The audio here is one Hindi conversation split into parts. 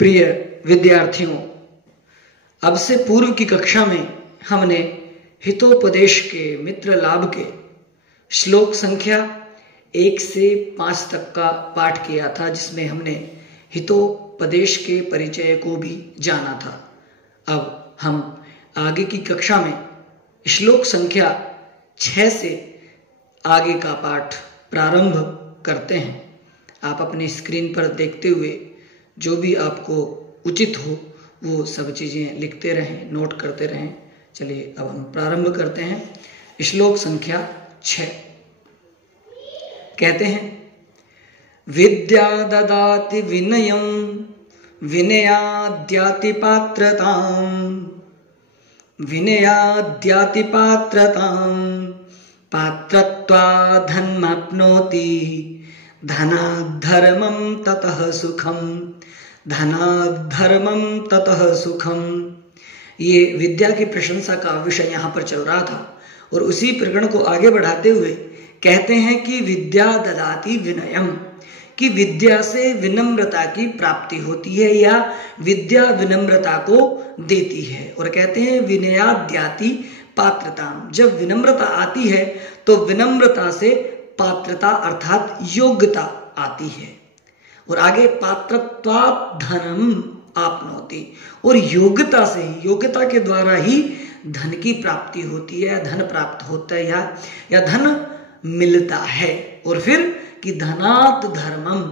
प्रिय विद्यार्थियों, अब से पूर्व की कक्षा में हमने हितोपदेश के मित्र लाभ के श्लोक संख्या 1 से 5 तक का पाठ किया था, जिसमें हमने हितोपदेश के परिचय को भी जाना था। अब हम आगे की कक्षा में श्लोक संख्या 6 से आगे का पाठ प्रारंभ करते हैं। आप अपनी स्क्रीन पर देखते हुए जो भी आपको उचित हो वो सब चीज़ें लिखते रहें, नोट करते रहें। चलिए अब हम प्रारंभ करते हैं। श्लोक संख्या 6 कहते हैं, विद्या ददाति विनयं विनयाद्याति पात्रतां विनयाद्याति पात्रतां पात्रत्वात् धनमाप्नोति धनात् धर्मं ततः सुखम धनात् धर्मं ततः सुखम। ये विद्या की प्रशंसा का विषय यहाँ पर चल रहा था और उसी प्रकरण को आगे बढ़ाते हुए कहते हैं कि विद्या ददाति विनयम, कि विद्या से विनम्रता की प्राप्ति होती है या विद्या विनम्रता को देती है। और कहते हैं विनयाद्याति पात्रता, जब विनम्रता आती है तो विनम्रता से पात्रता अर्थात योग्यता आती है। और आगे पात्रत्वात् धनम आपनोति, और योग्यता से, योग्यता के द्वारा ही धन की प्राप्ति होती है, धन प्राप्त होता है या धन मिलता है। और फिर कि धनात् धर्मम,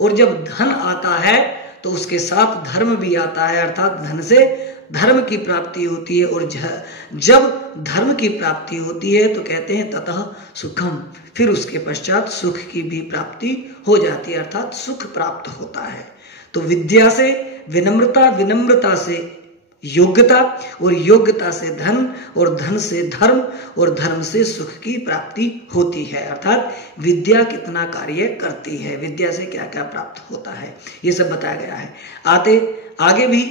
और जब धन आता है तो उसके साथ धर्म भी आता है, अर्थात धन से धर्म की प्राप्ति होती है। और जब धर्म की प्राप्ति होती है तो कहते हैं ततः सुखम, फिर उसके पश्चात सुख की भी प्राप्ति हो जाती है, अर्थात सुख प्राप्त होता है। तो विद्या से विनम्रता, विनम्रता से योग्यता, और योग्यता से धन, और धन से धर्म, और धर्म से सुख की प्राप्ति होती है। अर्थात विद्या कितना कार्य करती है, विद्या से क्या क्या प्राप्त होता है, ये सब बताया गया है। आगे भी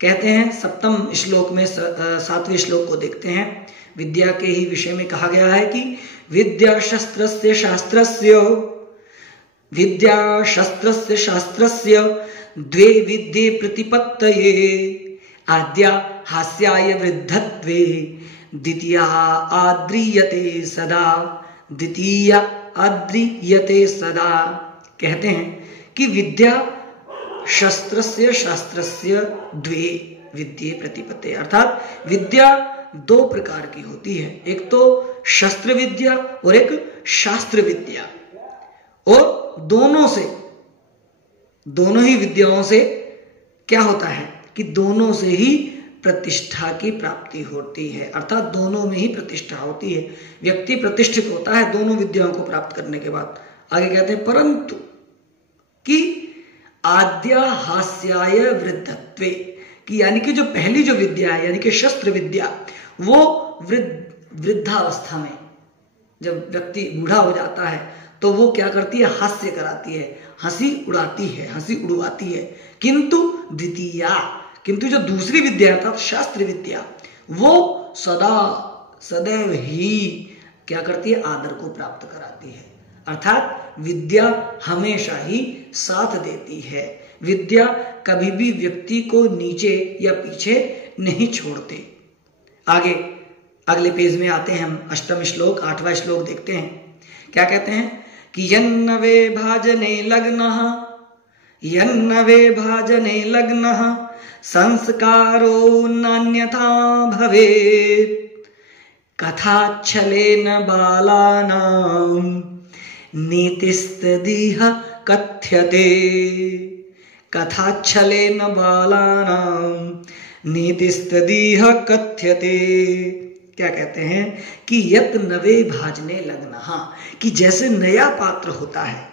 कहते हैं, सप्तम श्लोक में 7वें श्लोक को देखते हैं। विद्या के ही विषय में कहा गया है कि विद्या शस्त्रस्य शास्त्रस्य, विद्या शस्त्रस्य शास्त्रस्य द्वे विद्ये प्रतिपत्तये आद्या हास्याय वृद्धत्वे द्वितीया आद्रियते सदा, द्वितीया आद्रियते सदा। कहते हैं कि विद्या शस्त्रस्य शास्त्रस्य द्वे विद्ये प्रतिपत्तये, अर्थात विद्या 2 प्रकार की होती है, एक तो शस्त्र विद्या और एक शास्त्र विद्या। और दोनों ही विद्याओं से क्या होता है कि दोनों से ही प्रतिष्ठा की प्राप्ति होती है, अर्थात दोनों में ही प्रतिष्ठा होती है, व्यक्ति प्रतिष्ठित होता है दोनों विद्याओं को प्राप्त करने के बाद। आगे कहते हैं परंतु कि आद्या हास्याय वृद्धत्वे, कि यानी कि जो पहली जो विद्या है यानी कि शस्त्र विद्या, वो वृद्धावस्था में जब व्यक्ति बूढ़ा हो जाता है तो वो क्या करती है, हास्य कराती है, हंसी उड़ाती है, हंसी उड़वाती है। किंतु जो दूसरी विद्या अर्थात शास्त्र विद्या, वो सदैव ही क्या करती है, आदर को प्राप्त कराती है, अर्थात विद्या हमेशा ही साथ देती है। विद्या कभी भी व्यक्ति को नीचे या पीछे नहीं छोड़ते। आगे अगले पेज में आते हैं हम, 8वां श्लोक 8वां श्लोक देखते हैं। क्या कहते हैं कि यन्नवे भाजने लग्नः संस्कारो नान्यथा भवेत् कथाच्छलेन बालानां नीतिस्तदीह कथ्यते, कथाच्छलेन बालानां नीतिस्तदीह कथ्यते। क्या कहते हैं कि यत नवे भाजने लग्नः, कि जैसे नया पात्र होता है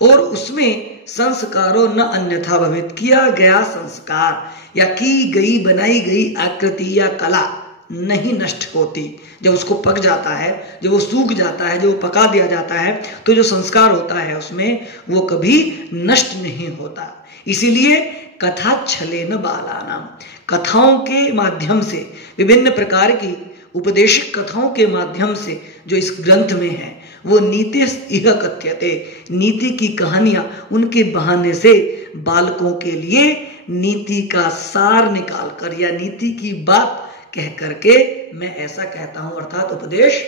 और उसमें संस्कारो न अन्यथा भवेत्, किया गया संस्कार या की गई बनाई गई आकृति या कला नहीं नष्ट होती। जब उसको पक जाता है, जब वो सूख जाता है, जब वो पका दिया जाता है, तो जो संस्कार होता है उसमें वो कभी नष्ट नहीं होता। इसीलिए कथा छलेन बालानाम, कथाओं के माध्यम से, विभिन्न प्रकार की उपदेशिक कथाओं के माध्यम से जो इस ग्रंथ में है वो नीति इह कथ्यते, नीति की कहानियां, उनके बहाने से बालकों के लिए नीति का सार निकाल कर या नीति की बात कह करके मैं ऐसा कहता हूं, अर्थात उपदेश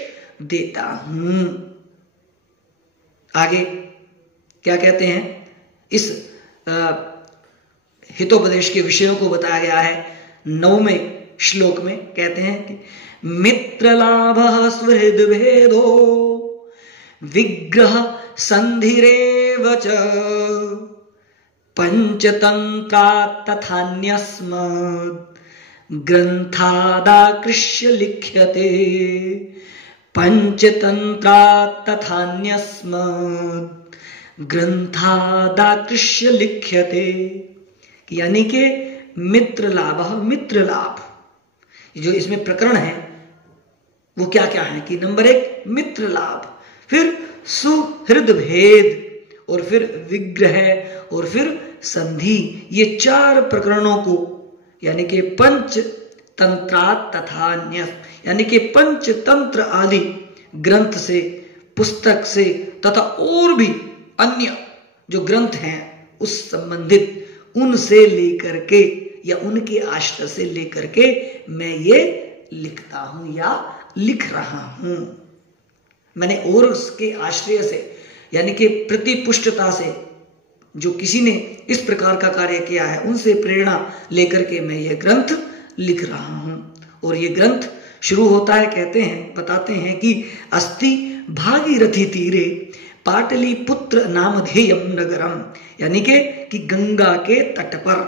देता हूं। आगे क्या कहते हैं, इस हितोपदेश के विषयों को बताया गया है 9वें श्लोक में। कहते हैं कि मित्रलाभ सुहृद भेदो विग्रह संधिरेव च पंचतंत्रा तथान्यस्मत् ग्रंथादाकृष्य लिख्यते, पंचतंत्रा तथान्यस्मत् ग्रंथादाकृष्य लिख्यते। यानी कि मित्र लाभ, मित्र लाभ जो इसमें प्रकरण है वो क्या क्या है कि नंबर 1 मित्र लाभ, फिर सुहृद भेद और फिर विग्रह और फिर संधि, ये 4 प्रकरणों को यानी कि पंचतंत्रात् तथा न्यस, यानी कि पंचतंत्र आदि ग्रंथ से, पुस्तक से तथा और भी अन्य जो ग्रंथ हैं उस संबंधित उनसे लेकर के या उनके आश्रय से लेकर के मैं ये लिखता हूं या लिख रहा हूं। मैंने और उसके आश्रय से यानी कि प्रतिपुष्टता से जो किसी ने इस प्रकार का कार्य किया है उनसे प्रेरणा लेकर के मैं ये ग्रंथ लिख रहा हूं। और ये ग्रंथ शुरू होता है, कहते हैं, बताते हैं कि अस्ति भागीरथी तीरे पाटलिपुत्र नामधेयम नगरम, यानी कि गंगा के तट पर,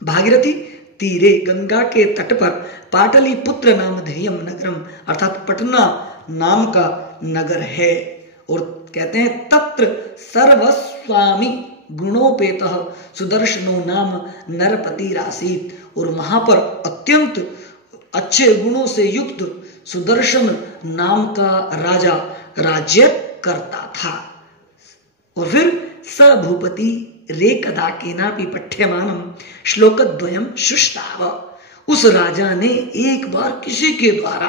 भागीरथी तीरे गंगा के तट पर पाटलिपुत्र नामधेयम नगरम अर्थात पटना नाम का नगर है। और कहते हैं तत्र सर्वस्वामी गुणोपेतः सुदर्शनो नाम नरपति रासीत, और वहां पर अत्यंत अच्छे गुणों से युक्त सुदर्शन नाम का राजा राज्य करता था। और फिर स भूपति रे कदा केनापि पठ्यमानम श्लोकद्वयम शुष्टाव, उस राजा ने एक बार किसी के द्वारा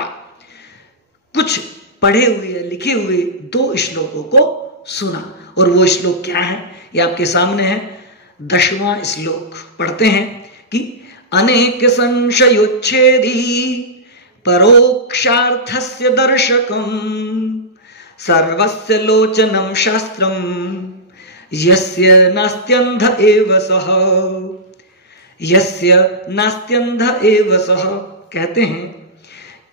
कुछ पढ़े हुए लिखे हुए 2 श्लोकों को सुना। और वो श्लोक क्या है, ये आपके सामने है। 10वां श्लोक पढ़ते हैं कि अनेक संशयोच्छेदी परोक्षार्थस्य दर्शकम सर्वस्य लोचनम शास्त्रम यस्य नास्त्यंध एव सः, यस्य नास्त्यंध एव सः। कहते हैं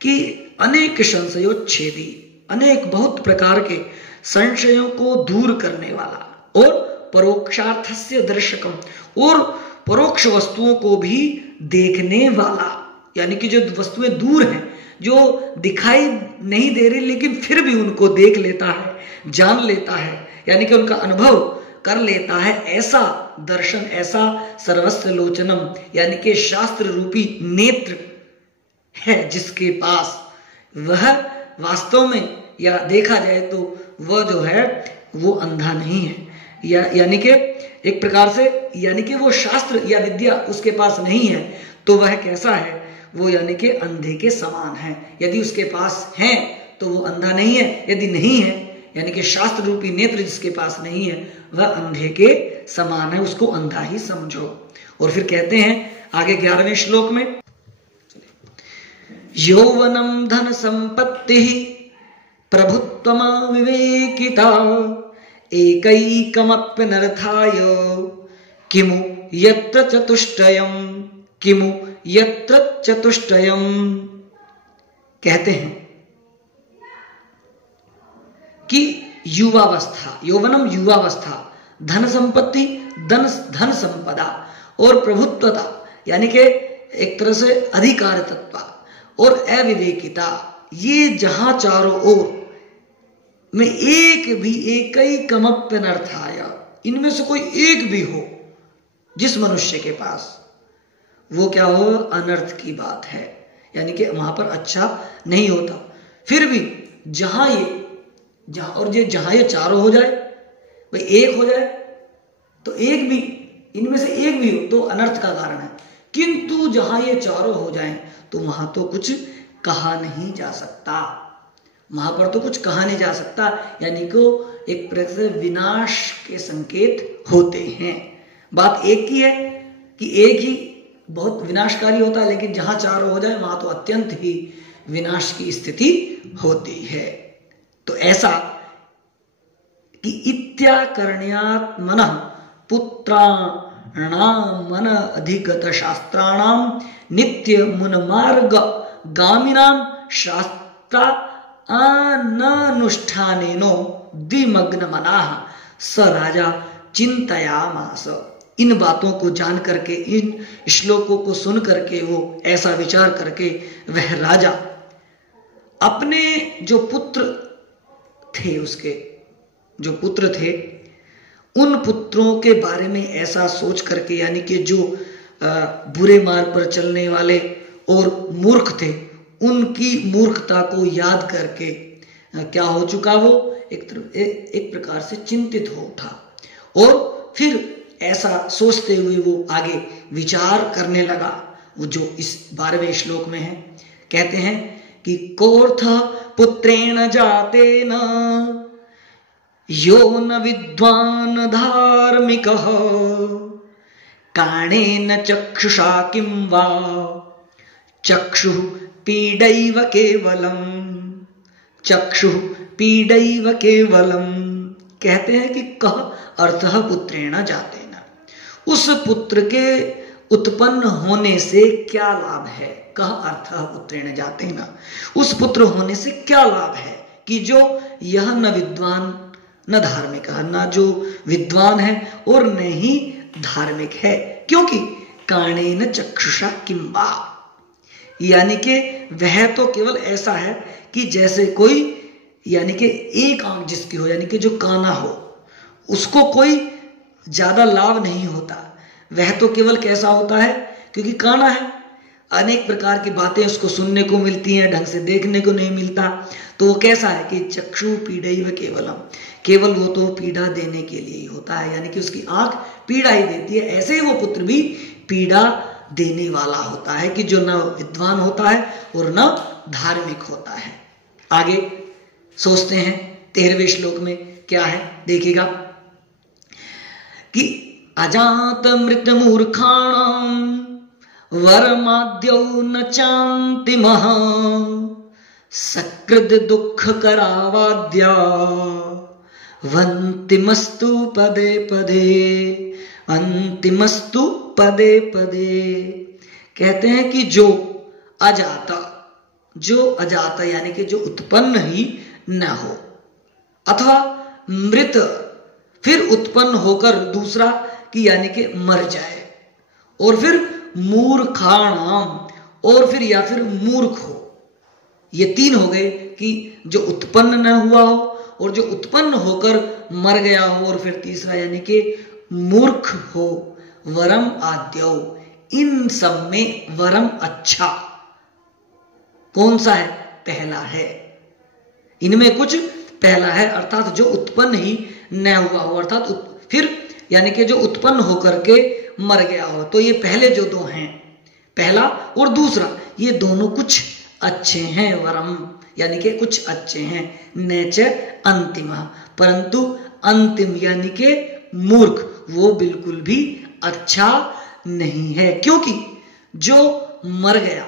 कि अनेक संशयोच्छेदी, अनेक बहुत प्रकार के संशयों को दूर करने वाला, और परोक्षार्थस्य दर्शकम, और परोक्ष वस्तुओं को भी देखने वाला, यानी कि जो वस्तुएं दूर हैं, जो दिखाई नहीं दे रही लेकिन फिर भी उनको देख लेता है, जान लेता है, यानी कि उनका अनुभव कर लेता है, ऐसा दर्शन, ऐसा सर्वस्व लोचनम यानी कि शास्त्र रूपी नेत्र है जिसके पास, वह वास्तव में या देखा जाए तो वह जो है वो अंधा नहीं है, यानी कि एक प्रकार से, यानी कि वो शास्त्र या विद्या उसके पास नहीं है तो वह कैसा है, वो यानी कि अंधे के समान है। यदि उसके पास है तो वो अंधा नहीं है, यदि नहीं है यानी कि शास्त्र रूपी नेत्र जिसके पास नहीं है वह अंधे के समान है, उसको अंधा ही समझो। और फिर कहते हैं आगे 11वें श्लोक में, यौवनम धन संपत्ति प्रभुत्वमा विवेकिता एकैकमप्यनर्थाय किमु यत्र चतुष्टयम, किमु यत्र चतुष्टयम। कहते हैं कि युवावस्था, यौवनम युवावस्था, धन संपत्ति धन संपदा और प्रभुत्वता यानी कि एक तरह से अधिकारतत्व और अविवेकिता, ये जहां चारों ओर में एक भी एकैकमप्यनर्थाय, इनमें से कोई एक भी हो जिस मनुष्य के पास, वो क्या हो, अनर्थ की बात है, यानी कि वहां पर अच्छा नहीं होता। फिर भी जहां ये चारों हो जाए, भाई एक हो जाए तो एक भी, इनमें से एक भी हो तो अनर्थ का कारण है, किंतु जहां ये चारों हो जाएं तो वहां तो कुछ कहा नहीं जा सकता। वहां पर तो कुछ कहा नहीं जा सकता, यानी कि एक प्रकार से विनाश के संकेत होते हैं। बात एक ही है कि एक ही बहुत विनाशकारी होता है, लेकिन जहां चारों हो जाए वहां तो अत्यंत ही विनाश की स्थिति होती है। तो ऐसा कि इत्याकर्ण्यात् मनः पुत्राणां मन अधिगत शास्त्राणां नित्य मुनमार्ग गामिनां शास्त्र अननुष्ठानेनो द्विमग्न मनाः स राजा चिंतयामास। इन बातों को जान करके, इन श्लोकों को सुन करके, वो ऐसा विचार करके वह राजा अपने जो पुत्र थे, उसके जो पुत्र थे, उन पुत्रों के बारे में ऐसा सोच करके, यानी कि जो बुरे मार्ग पर चलने वाले और मूर्ख थे, उनकी मूर्खता को याद करके क्या हो चुका, वो एक प्रकार से चिंतित हो उठा और फिर ऐसा सोचते हुए वो आगे विचार करने लगा। वो जो इस 12वें श्लोक में है, कहते हैं कि कोर्थ पुत्रेण जातेन यो न विद्वान धार्मिकः काणेन चक्षुषा किं वा चक्षुः पीडैव केवलम्, चक्षुः पीडैव केवलम्। कहते हैं कि कह अर्थः पुत्रेण जातेन, उस पुत्र के उत्पन्न होने से क्या लाभ है। कह अर्थः पुत्रेण जातेन, उस पुत्र होने से क्या लाभ है कि जो यह न विद्वान न धार्मिक, न जो विद्वान है और न ही धार्मिक है, क्योंकि काणेन चक्षुषा किं वा, यानी कि वह तो केवल ऐसा है कि जैसे कोई, यानी कि एक आंख जिसकी हो, यानी कि जो काना हो, उसको कोई ज्यादा लाभ नहीं होता। वह तो केवल कैसा होता है, क्योंकि काना है, अनेक प्रकार की बातें उसको सुनने को मिलती हैं, ढंग से देखने को नहीं मिलता। तो वो कैसा है कि चक्षु पीड़ैव केवलम, केवल वो तो पीड़ा देने के लिए ही होता है, यानी कि उसकी आंख पीड़ा ही देती है। ऐसे ही वो पुत्र भी पीड़ा देने वाला होता है कि जो न विद्वान होता है और न धार्मिक होता है। आगे सोचते हैं 13वें श्लोक में क्या है, देखिएगा कि अजात मृत मूर्खाणां वरमाद्यौ न चान्तिमः सकृद दुःख करावाद्या वन्तिमस्तु पदे पदे, अंतिमस्तु पदे पदे। कहते हैं कि जो अजाता, जो अजाता यानी कि जो उत्पन्न ही न हो, अथवा मृत फिर उत्पन्न होकर दूसरा कि यानी कि मर जाए, और फिर मूर्खाणाम, और फिर या फिर मूर्ख हो। ये तीन हो गए कि जो उत्पन्न न हुआ हो और जो उत्पन्न होकर मर गया हो, और फिर तीसरा यानी कि मूर्ख हो। वरम आद्यौ, इन सब में वरम अच्छा कौन सा है, पहला है। इनमें कुछ पहला है, अर्थात जो उत्पन्न ही न हुआ हो, अर्थात फिर यानी कि जो उत्पन्न होकर के मर गया हो। तो ये पहले जो दो हैं, पहला और दूसरा, ये दोनों कुछ अच्छे हैं। वरम यानी कि कुछ अच्छे हैं। नेच अंतिम, परंतु अंतिम यानी कि मूर्ख, वो बिल्कुल भी अच्छा नहीं है, क्योंकि जो मर गया,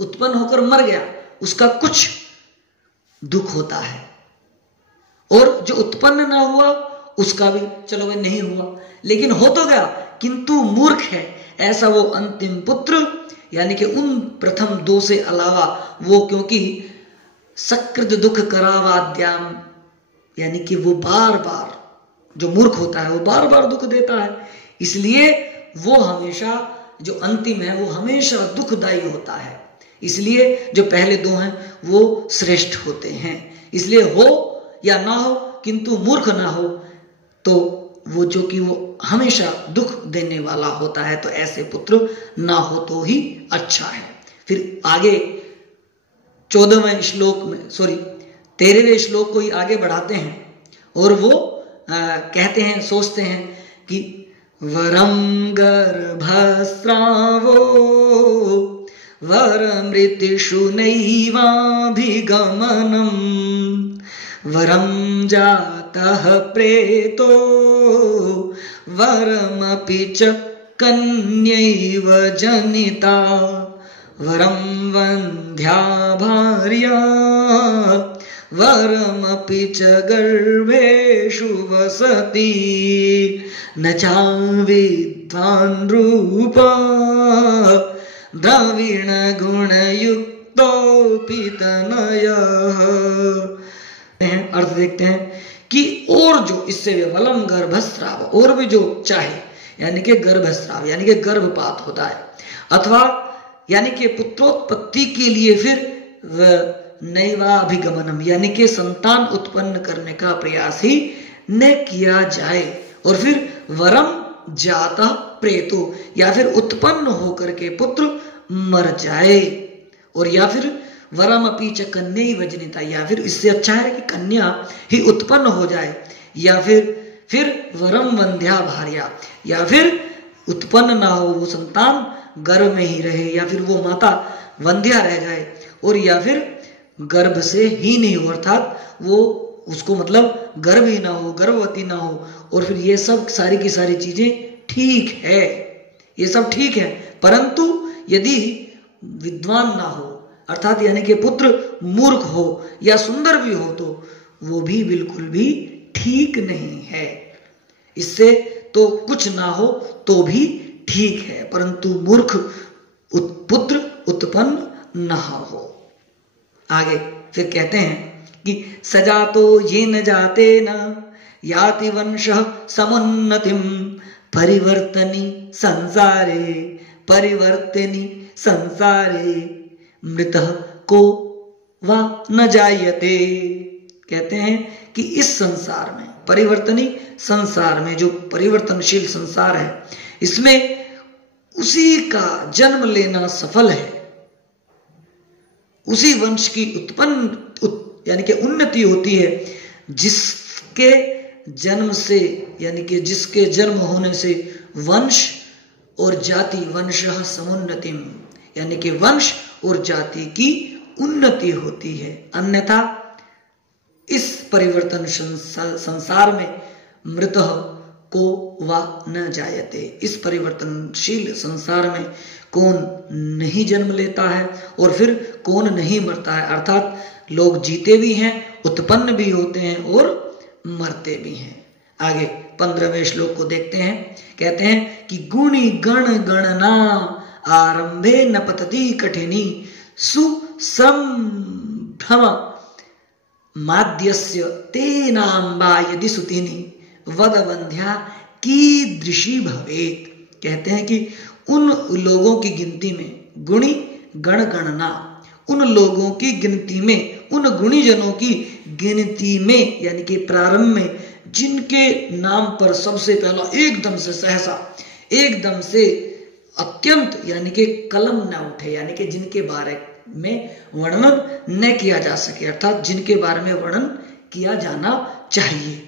उत्पन्न होकर मर गया, उसका कुछ दुख होता है, और जो उत्पन्न ना हुआ उसका भी चलो भाई नहीं हुआ, लेकिन हो तो गया, किंतु मूर्ख है, ऐसा वो अंतिम पुत्र यानी कि उन प्रथम दो से अलावा वो, क्योंकि सकृत दुख करावाद्याम, यानी कि वो बार बार, जो मूर्ख होता है वो बार बार दुख देता है, इसलिए वो हमेशा, जो अंतिम है वो हमेशा दुखदायी होता है। इसलिए जो पहले दो हैं वो श्रेष्ठ होते हैं। इसलिए हो या ना हो, किंतु मूर्ख ना हो, तो वो जो कि वो हमेशा दुख देने वाला होता है, तो ऐसे पुत्र ना हो तो ही अच्छा है। फिर आगे 14वें श्लोक में, 13वें श्लोक को ही आगे बढ़ाते हैं, और वो कहते हैं, सोचते हैं कि वरम गर्भस्रावो वरमृतिषु नैवाभिगमनम् वरं जातः प्रेतो वरमपि च कन्यैव जनिता वरं वन्ध्या भार्या वरमपि च गर्भेषु वसति न चाविद्वान् रूपा द्रविण गुणयुक्तोऽपि तनयः। अर्थ देखते हैं कि और जो इससे वलम गर्भस्राव, और भी जो चाहे, यानी कि गर्भस्राव यानी कि गर्भपात होता है, अथवा यानी कि पुत्रोत्पत्ति के लिए फिर नैवाभिगमनम यानी कि संतान उत्पन्न करने का प्रयास ही न किया जाए, और फिर वरम जाता प्रेतो या फिर उत्पन्न होकर के पुत्र मर जाए, और या फिर वरम अपी च कन्या वजनिता या फिर इससे अच्छा है कि कन्या ही उत्पन्न हो जाए, या फिर वरम वंध्या भार्या या फिर उत्पन्न ना हो वो संतान गर्भ में ही रहे, या फिर वो माता वंध्या रह जाए, और या फिर गर्भ से ही नहीं हो अर्थात वो उसको मतलब गर्भ ही ना हो, गर्भवती ना हो, और फिर ये सब सारी की सारी चीजें ठीक है, ये सब ठीक है, परंतु यदि विद्वान ना हो अर्थात यानी कि पुत्र मूर्ख हो या सुंदर भी हो तो वो भी बिल्कुल भी ठीक नहीं है। इससे तो कुछ ना हो तो भी ठीक है, परंतु मूर्ख पुत्र उत्पन्न ना हो। आगे फिर कहते हैं कि सजातो ये न जाते न याति वंशः समुन्नतिम परिवर्तनी संसारे मृतः को वा न जायते। कहते हैं कि इस संसार में, परिवर्तनी संसार में, जो परिवर्तनशील संसार है, इसमें उसी का जन्म लेना सफल है, उसी वंश की यानी कि उन्नति होती है जिसके जन्म से यानी कि जिसके जन्म होने से वंश और जाति वंशः समुन्नतिम यानी कि वंश और जाति की उन्नति होती है। अन्यथा इस परिवर्तन संसार में मृतः को वा न जायते, इस परिवर्तनशील संसार में कौन नहीं जन्म लेता है और फिर कौन नहीं मरता है, अर्थात लोग जीते भी हैं, उत्पन्न भी होते हैं और मरते भी हैं। आगे 15वें श्लोक को देखते हैं। कहते हैं कि गुणी गण गणना आरंभे न पतति कठिनी सुसंभ्रम माद्यस्य तेनाम्बा यदि सुतिनी वदवंध्या कीदृशी भवेत। कहते हैं कि उन लोगों की गिनती में गुणी गण गणना, उन लोगों की गिनती में, उन गुणी जनों की गिनती में यानी कि प्रारंभ में जिनके नाम पर सबसे पहला एकदम से सहसा, एकदम से अत्यंत यानी कि कलम न उठे, यानी कि जिनके बारे में वर्णन न किया जा सके, अर्थात जिनके बारे में वर्णन किया जाना चाहिए,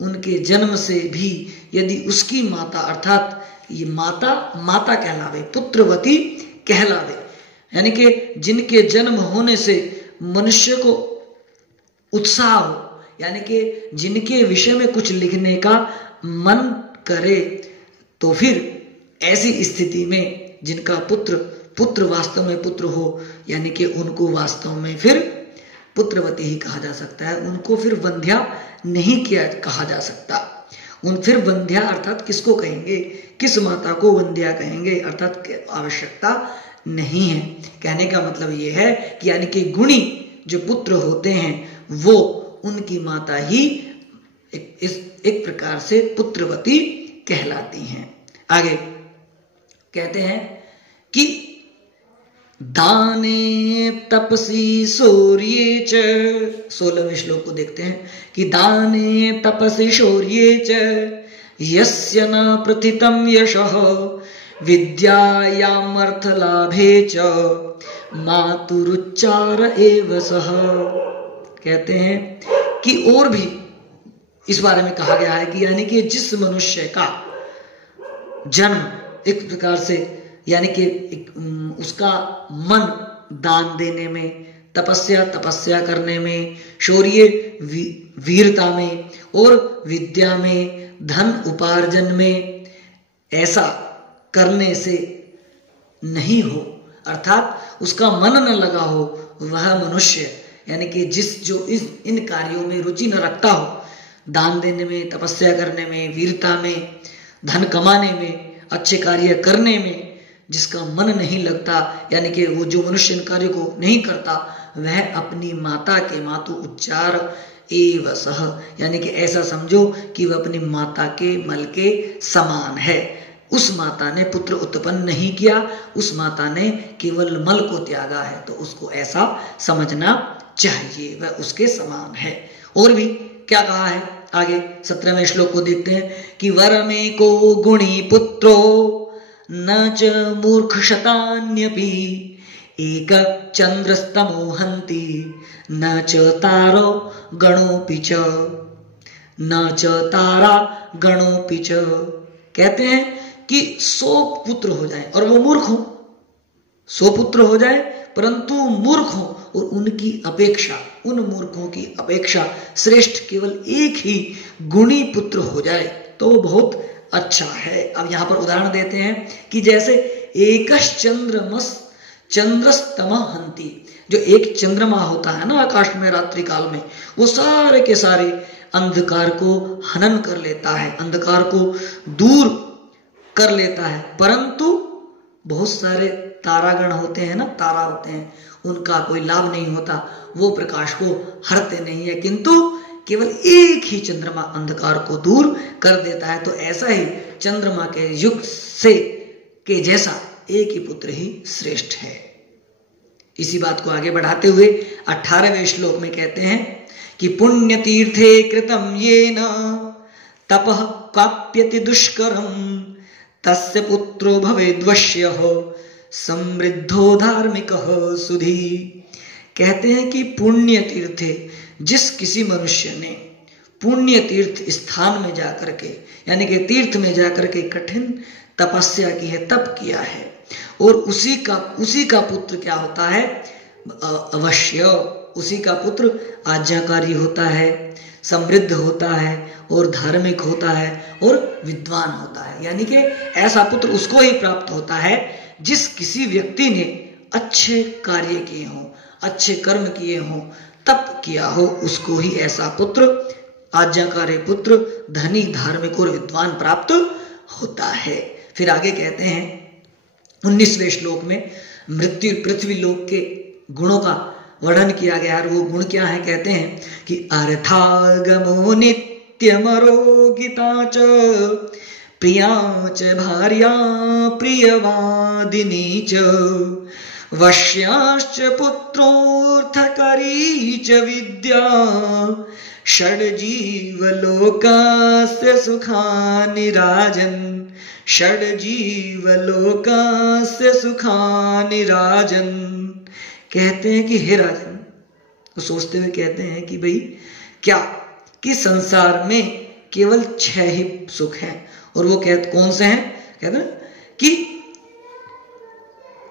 उनके जन्म से भी यदि उसकी माता अर्थात ये माता कहलावे, पुत्रवती कहलावे, यानी कि जिनके जन्म होने से मनुष्य को उत्साह हो, यानी कि जिनके विषय में कुछ लिखने का मन करे, तो फिर ऐसी स्थिति में जिनका पुत्र वास्तव में पुत्र हो, यानी कि उनको वास्तव में फिर पुत्रवती ही कहा जा सकता है, उनको फिर वंध्या नहीं कहा जा सकता। फिर वंध्या अर्थात किसको कहेंगे, किस माता को वंध्या कहेंगे, अर्थात आवश्यकता नहीं है। कहने का मतलब ये है कि यानी कि गुणी जो पुत्र होते हैं वो उनकी माता ही एक प्रकार से पुत्रवती कहलाती हैं। आगे कहते हैं कि दाने तपसी शौर्ये च, 16वें श्लोक को देखते हैं कि दाने तपसी शौर्ये च यस्य न प्रथितं यशः विद्यायामर्थलाभे च मातुरुच्चार एव सः। कहते हैं कि और भी इस बारे में कहा गया है कि यानी कि जिस मनुष्य का जन्म एक प्रकार से यानी कि उसका मन दान देने में, तपस्या करने में, शौर्य वीरता में और विद्या में, धन उपार्जन में, ऐसा करने से नहीं हो, अर्थात उसका मन न लगा हो, वह मनुष्य यानी कि जो इन कार्यों में रुचि न रखता हो, दान देने में, तपस्या करने में, वीरता में, धन कमाने में, अच्छे कार्य करने में जिसका मन नहीं लगता, यानी कि वो जो मनुष्य इन कार्यों को नहीं करता, वह अपनी माता के मातु उच्चार एव सह, यानी कि ऐसा समझो कि वह अपनी माता के मल के समान है। उस माता ने पुत्र उत्पन्न नहीं किया, उस माता ने केवल मल को त्यागा है, तो उसको ऐसा समझना चाहिए, वह उसके समान है। और भी क्या कहा है आगे 17वें श्लोक को देखते हैं कि वर में को गुणी पुत्रो न च मूर्ख शतान्यपि एक चंद्रस्तमो हन्ति न च तारो गणोपि च, न च तारा गणोपि च। कहते हैं कि 100 पुत्र हो जाए और वो मूर्ख हो, 100 पुत्र हो जाए परंतु मूर्ख हो, और उनकी अपेक्षा, उन मूर्खों की अपेक्षा श्रेष्ठ केवल एक ही गुणी पुत्र हो जाए तो बहुत अच्छा है। अब यहां पर उदाहरण देते हैं कि जैसे एकश चंद्रस्तम हंति, जो एक चंद्रमा होता है ना आकाश में रात्रि काल में, वो सारे के सारे अंधकार को हनन कर लेता है, अंधकार को दूर कर लेता है, परंतु बहुत सारे तारागण होते हैं ना, तारा होते हैं, उनका कोई लाभ नहीं होता, वो प्रकाश को हरते नहीं है, किंतु केवल एक ही चंद्रमा अंधकार को दूर कर देता है। तो ऐसा ही चंद्रमा के युग से के जैसा एक ही पुत्र ही श्रेष्ठ है। इसी बात को आगे बढ़ाते हुए 18वें श्लोक में कहते हैं कि पुण्य तीर्थे कृतम येन तपः काप्यति दुष्करम तस्य पुत्रो भवेद्वश्यः समृद्धो धार्मिकः सुधी। कहते हैं कि पुण्य तीर्थे, जिस किसी मनुष्य ने पुण्य तीर्थ स्थान में जाकर के, यानी कि तीर्थ में जाकर के कठिन तपस्या की है, तप किया है, और उसी का पुत्र क्या होता है, अवश्य उसी का पुत्र आज्ञाकारी होता है, समृद्ध होता है और धार्मिक होता है और विद्वान होता है। यानी कि ऐसा पुत्र उसको ही प्राप्त होता है जिस किसी व्यक्ति ने अच्छे कार्य किए हों, अच्छे कर्म किए हों, तप किया हो, उसको ही ऐसा पुत्र, आज्ञाकारी पुत्र, धनी, धार्मिक और विद्वान प्राप्त होता है। फिर आगे कहते हैं 19वें श्लोक में मृत्यु पृथ्वी लोक के गुणों का वर्णन किया गया है। वो गुण क्या है, कहते हैं कि अर्थागमो नित्यमरोगिता च प्रिया च भार्या प्रियवादिनी च वश्याश्च पुत्रोऽर्थकरी च विद्या षड्जीवलोकस्य सुखानि राजन्, षड्जीवलोकस्य सुखानि राजन्। कहते हैं कि हे राजन, तो सोचते हुए कहते हैं कि भाई क्या कि संसार में केवल 6 ही सुख हैं, और वो कौन से हैं, कहते हैं कि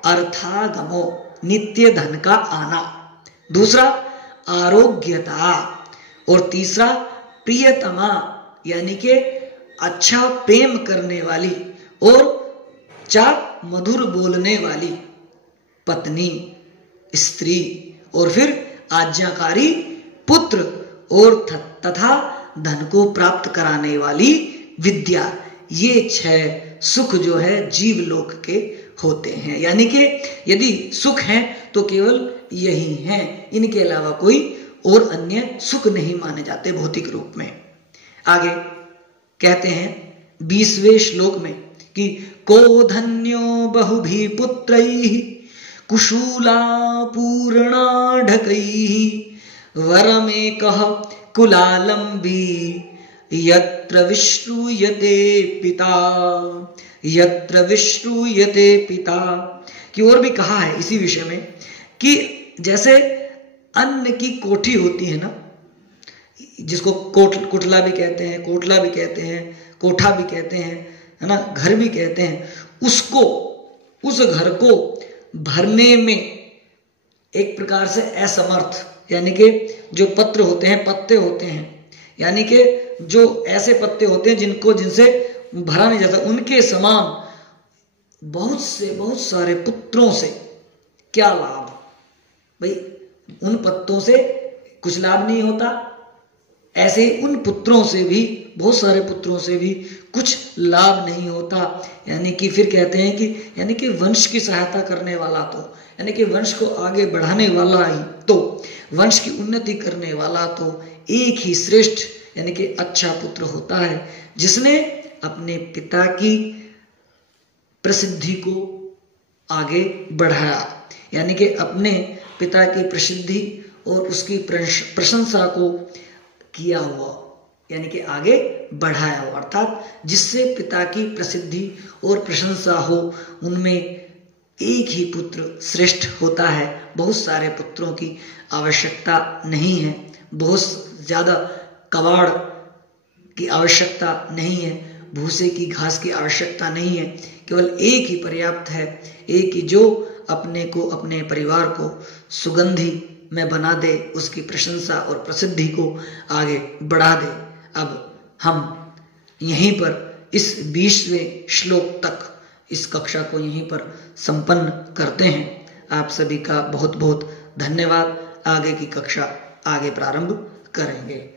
अर्थागमो, नित्य धन का आना, दूसरा आरोग्यता, और तीसरा प्रियतमा, यानी कि अच्छा प्रेम करने वाली, और 4 मधुर बोलने वाली पत्नी, स्त्री, और फिर आज्ञाकारी पुत्र, और तथा धन को प्राप्त कराने वाली विद्या। ये 6 सुख जो है जीवलोक के होते हैं। यानी कि यदि सुख है तो केवल यही हैं, इनके अलावा कोई और अन्य सुख नहीं माने जाते भौतिक रूप में। आगे कहते हैं 20वें श्लोक में कि को धन्यो बहुभी पुत्रैः कुशूला पूर्णाढकैः वरमेकः कुलालंबी यत्र विश्रूयते पिता, यत्र विश्रूयते पिता। की और भी कहा है इसी विषय में कि जैसे अन्न की कोठी होती है ना, जिसको कोटला भी कहते हैं, कोटला भी कहते हैं, कोठा भी कहते हैं, है ना, घर भी कहते हैं, उसको उस घर को भरने में एक प्रकार से असमर्थ, यानी कि जो पत्र होते हैं, पत्ते होते हैं, यानी कि जो ऐसे पत्ते होते हैं जिनसे भरा नहीं जाता, उनके समान बहुत सारे पुत्रों से क्या लाभ। भाई उन पत्तों से कुछ लाभ नहीं होता, ऐसे ही उन पुत्रों से भी, बहुत सारे पुत्रों से भी कुछ लाभ नहीं होता। यानी कि फिर कहते हैं कि यानी कि वंश की सहायता करने वाला तो, यानी कि वंश को आगे बढ़ाने वाला ही तो, वंश की उन्नति करने वाला तो एक ही श्रेष्ठ यानी कि अच्छा पुत्र होता है, जिसने अपने पिता की प्रसिद्धि को आगे बढ़ाया, यानी कि अपने पिता की प्रसिद्धि और उसकी प्रशंसा को किया हुआ, यानी कि आगे बढ़ाया हुआ, अर्थात जिससे पिता की प्रसिद्धि और प्रशंसा हो, उनमें एक ही पुत्र श्रेष्ठ होता है। बहुत सारे पुत्रों की आवश्यकता नहीं है, बहुत ज्यादा कबाड़ की आवश्यकता नहीं है, भूसे की घास की आवश्यकता नहीं है, केवल एक ही पर्याप्त है, एक ही जो अपने को, अपने परिवार को सुगंधी में बना दे, उसकी प्रशंसा और प्रसिद्धि को आगे बढ़ा दे। अब हम यहीं पर इस 20वें श्लोक तक इस कक्षा को यहीं पर संपन्न करते हैं। आप सभी का बहुत बहुत धन्यवाद। आगे की कक्षा आगे प्रारंभ करेंगे।